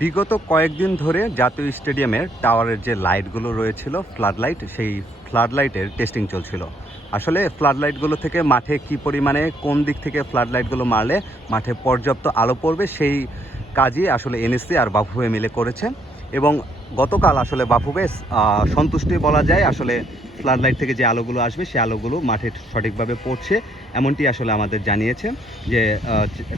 বিগত কয়েকদিন ধরে জাতীয় স্টেডিয়ামের টাওয়ারের যে লাইটগুলো রয়েছিল ফ্লাড লাইট সেই ফ্লাড লাইটের টেস্টিং চলছিল। আসলে ফ্লাড লাইটগুলো থেকে মাঠে কি পরিমাণে, কোন দিক থেকে ফ্লাড লাইটগুলো মারলে মাঠে পর্যাপ্ত আলো পড়বে, সেই কাজই আসলে এনএসসি আর বাফুবে মিলে করেছে। এবং গতকাল আসলে বাফুবে সন্তুষ্টি বলা যায়, আসলে ফ্লাড লাইট থেকে যে আলোগুলো আসবে, সেই আলোগুলো মাঠে সঠিকভাবে পড়ছে। এমনটি আসলে আমাদের জানিয়েছে যে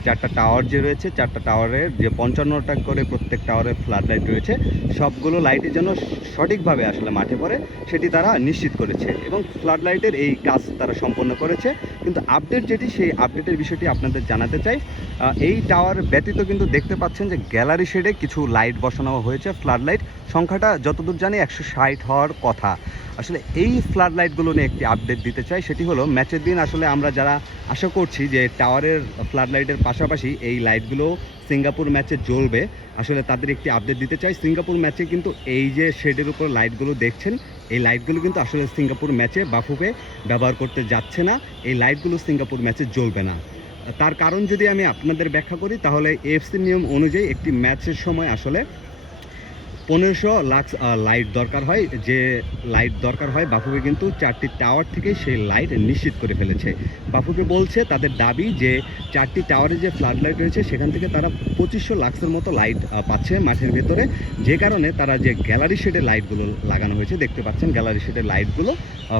চারটা টাওয়ার যে রয়েছে, চারটা টাওয়ারের যে পঞ্চান্নটা করে প্রত্যেক টাওয়ারে ফ্লাড লাইট রয়েছে, সবগুলো লাইটের জন্য সঠিকভাবে আসলে মাঠে পড়ে, সেটি তারা নিশ্চিত করেছে এবং ফ্লাড লাইটের এই কাজ তারা সম্পন্ন করেছে। কিন্তু আপডেট যেটি, সেই আপডেটের বিষয়টি আপনাদের জানাতে চাই। এই টাওয়ার ব্যতীত কিন্তু দেখতে পাচ্ছেন যে, গ্যালারি শেডে কিছু লাইট বসানো হয়েছে ফ্লাড লাইট। সংখ্যাটা যতদূর জানি একশো ষাট হওয়ার কথা। আসলে এই ফ্লাড লাইটগুলো নিয়ে একটি আপডেট দিতে চাই, সেটি হলো ম্যাচের দিন আসলে আমরা যারা আশা করছি যে টাওয়ারের ফ্লাড লাইটের পাশাপাশি এই লাইটগুলো সিঙ্গাপুর ম্যাচে জ্বলবে, আসলে তাদের একটি আপডেট দিতে চাই। সিঙ্গাপুর ম্যাচে কিন্তু এই যে শেডের উপর লাইটগুলো দেখছেন, এই লাইটগুলো কিন্তু আসলে সিঙ্গাপুর ম্যাচে বাফুফে ব্যবহার করতে যাচ্ছে না, এই লাইটগুলো সিঙ্গাপুর ম্যাচে জ্বলবে না। তার কারণ যদি আমি আপনাদের ব্যাখ্যা করি, তাহলে এফসি নিয়ম অনুযায়ী একটি ম্যাচের সময় আসলে পনেরোশো লাক্স লাইট দরকার হয়। যে লাইট দরকার হয়, বাফুকে কিন্তু চারটি টাওয়ার থেকে সেই লাইট নিশ্চিত করে ফেলেছে। বাফুকে বলছে, তাদের দাবি যে চারটি টাওয়ারে যে ফ্লাড লাইট রয়েছে, সেখান থেকে তারা পঁচিশশো লাক্সের মতো লাইট পাচ্ছে মাঠের ভেতরে। যে কারণে তারা যে গ্যালারি শেডের লাইটগুলো লাগানো হয়েছে, দেখতে পাচ্ছেন গ্যালারি শেডের লাইটগুলো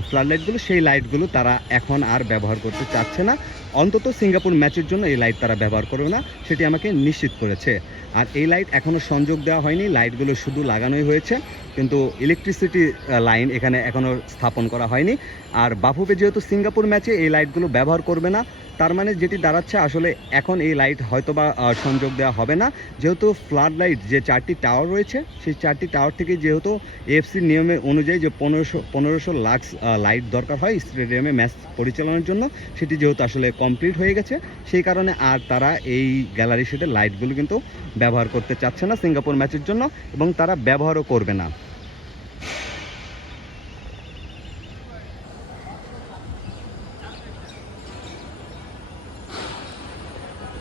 ফ্লাড লাইটগুলো সেই লাইটগুলো তারা এখন আর ব্যবহার করতে চাচ্ছে না। অন্তত সিঙ্গাপুর ম্যাচের জন্য এই লাইট তারা ব্যবহার করবে না, সেটি আমাকে নিশ্চিত করেছে। আর এই লাইট এখনও সংযোগ দেওয়া হয়নি লাইটগুলো শুধু লাগানোই হয়েছে, কিন্তু ইলেকট্রিসিটি লাইন এখানে এখনও স্থাপন করা হয়নি। আর বাফুবে যেহেতু সিঙ্গাপুর ম্যাচে এই লাইটগুলো ব্যবহার করবে না তার মানে যেটি দাঁড়াচ্ছে আসলে এখন এই লাইট হয়তোবা আহ, সংযোগ দেওয়া হবে না। যেহেতু ফ্লাড লাইট যে চারটি টাওয়ার রয়েছে সেই চারটি টাওয়ার থেকে যেহেতু এফসির নিয়মের অনুযায়ী যে পনেরোশো পনেরোশো লাক্স লাইট দরকার হয় স্টেডিয়ামে ম্যাচ পরিচালনার জন্য সেটি যেহেতু আসলে কমপ্লিট হয়ে গেছে সেই কারণে আর তারা এই গ্যালারি শেডের লাইটগুলো কিন্তু ব্যবহার করতে চাচ্ছে না সিঙ্গাপুর ম্যাচের জন্য এবং তারা ব্যবহারও করবে না।